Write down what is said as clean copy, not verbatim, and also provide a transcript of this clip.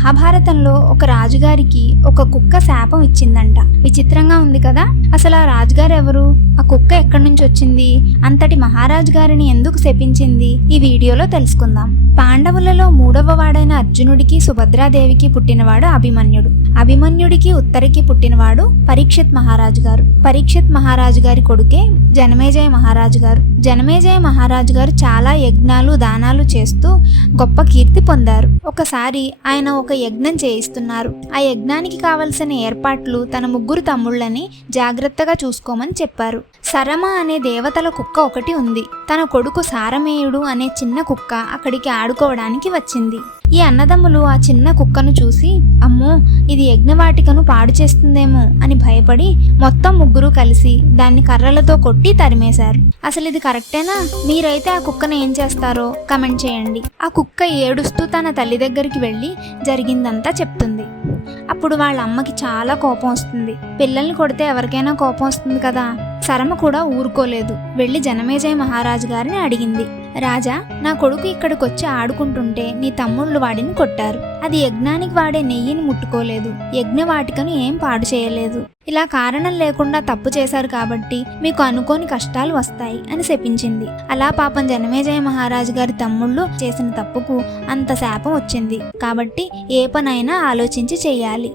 మహాభారతంలో ఒక రాజుగారికి ఒక కుక్క శాపం ఇచ్చిందంట. విచిత్రంగా ఉంది కదా. అసలు ఆ రాజుగారు ఎవరు? ఆ కుక్క ఎక్కడి నుంచి వచ్చింది? అంతటి మహారాజు గారిని ఎందుకు శపించింది? ఈ వీడియోలో తెలుసుకుందాం. పాండవులలో 3వ వాడైన అర్జునుడికి సుభద్రాదేవికి పుట్టినవాడు అభిమన్యుడు. అభిమన్యుడికి ఉత్తరికి పుట్టినవాడు పరీక్షిత్ మహారాజు గారు. పరీక్షిత్ మహారాజు గారి కొడుకే జనమేజయ మహారాజు గారు. జనమేజయ మహారాజు గారు చాలా యజ్ఞాలు దానాలు చేస్తూ గొప్ప కీర్తి పొందారు. ఒకసారి ఆయన ఒక యజ్ఞం చేయిస్తున్నారు. ఆ యజ్ఞానికి కావలసిన ఏర్పాట్లు తన 3 తమ్ముళ్ళని జాగ్రత్తగా చూసుకోమని చెప్పారు. సరమ అనే దేవతల కుక్క ఒకటి ఉంది. తన కొడుకు సారమేయుడు అనే చిన్న కుక్క అక్కడికి ఆడుకోవడానికి వచ్చింది. ఈ అన్నదమ్ములు ఆ చిన్న కుక్కను చూసి, అమ్మో ఇది యజ్ఞవాటికను పాడు చేస్తుందేమో అని భయపడి మొత్తం 3 కలిసి దాన్ని కర్రలతో కొట్టి తరిమేశారు. అసలు ఇది కరెక్టేనా? మీరైతే ఆ కుక్కను ఏం చేస్తారో కమెంట్ చేయండి. ఆ కుక్క ఏడుస్తూ తన తల్లి దగ్గరికి వెళ్ళి జరిగిందంతా చెప్తుంది. అప్పుడు వాళ్ళ అమ్మకి చాలా కోపం వస్తుంది. పిల్లల్ని కొడితే ఎవరికైనా కోపం వస్తుంది కదా. సరమ కూడా ఊరుకోలేదు. వెళ్ళి జనమేజయ మహారాజు గారిని అడిగింది, రాజా, నా కొడుకు ఇక్కడికి వచ్చి ఆడుకుంటుంటే నీ తమ్ముళ్ళు వాడిని కొట్టారు. అది యజ్ఞానికి వాడే నెయ్యిని ముట్టుకోలేదు, యజ్ఞవాటికను ఏం పాడు చేయలేదు. ఇలా కారణం లేకుండా తప్పు చేశారు కాబట్టి మీకు అనుకోని కష్టాలు వస్తాయి అని శపించింది. అలా పాపం జనమేజయ మహారాజు గారి తమ్ముళ్ళు చేసిన తప్పుకు అంత శాపం వచ్చింది. కాబట్టి ఏ పనైనా ఆలోచించి చెయ్యాలి.